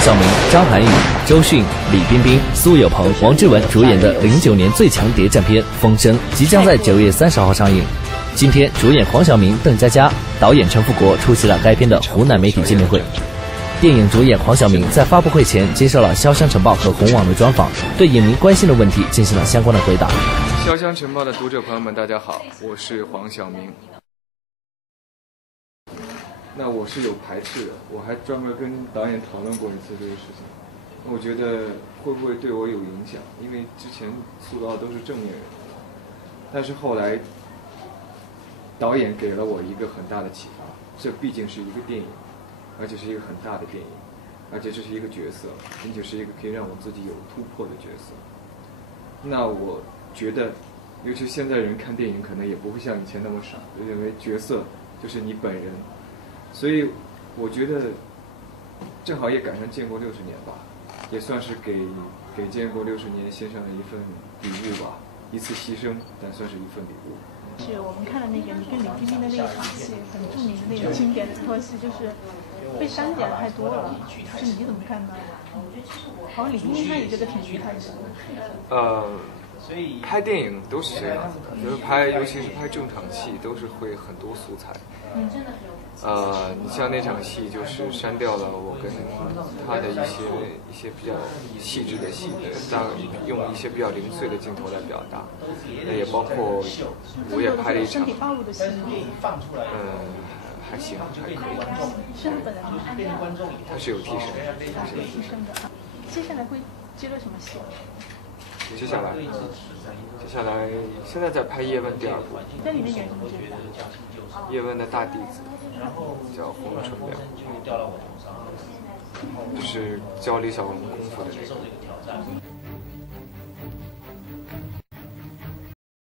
晓明、张涵予、周迅、李冰冰、苏有朋、王志文主演的09年最强谍战片《风声》即将在9月30号上映。今天，主演黄晓明、邓家佳、导演陈复国出席了该片的湖南媒体见面会。电影主演黄晓明在发布会前接受了《潇湘晨报》和红网的专访，对影迷关心的问题进行了相关的回答。潇湘晨报的读者朋友们，大家好，我是黄晓明。那我是有排斥的，我还专门跟导演讨论过一次这个事情。我觉得会不会对我有影响？因为之前塑造的都是正面人，但是后来导演给了我一个很大的启发，这毕竟是一个电影，而且是一个很大的电影，而且这是一个角色，并且是一个可以让我自己有突破的角色。那我觉得，尤其现在人看电影可能也不会像以前那么傻，就认为角色就是你本人。所以我觉得正好也赶上建国60年吧，也算是给建国60年献上了一份礼物吧，一次牺牲，但算是一份礼物。是我们看了那个你跟李冰冰的那一场戏，很著名的那个经典的拖戏，就是被删减太多了，就是你怎么看呢？好像李冰冰她也觉得挺愉快的。拍电影都是这样子的，就是尤其是拍正场戏，都是会很多素材。你像那场戏就是删掉了我跟他的一些比较细致的戏，用一些比较零碎的镜头来表达。那也包括我也拍了一场，还行，还可以。是本人吗？他是有替身，是有替身的。接下来会接了什么戏？接下来，现在在拍叶问第2部。在里面演什么角色？叶问的大弟子叫洪春良，就是教李小龙功夫的那个。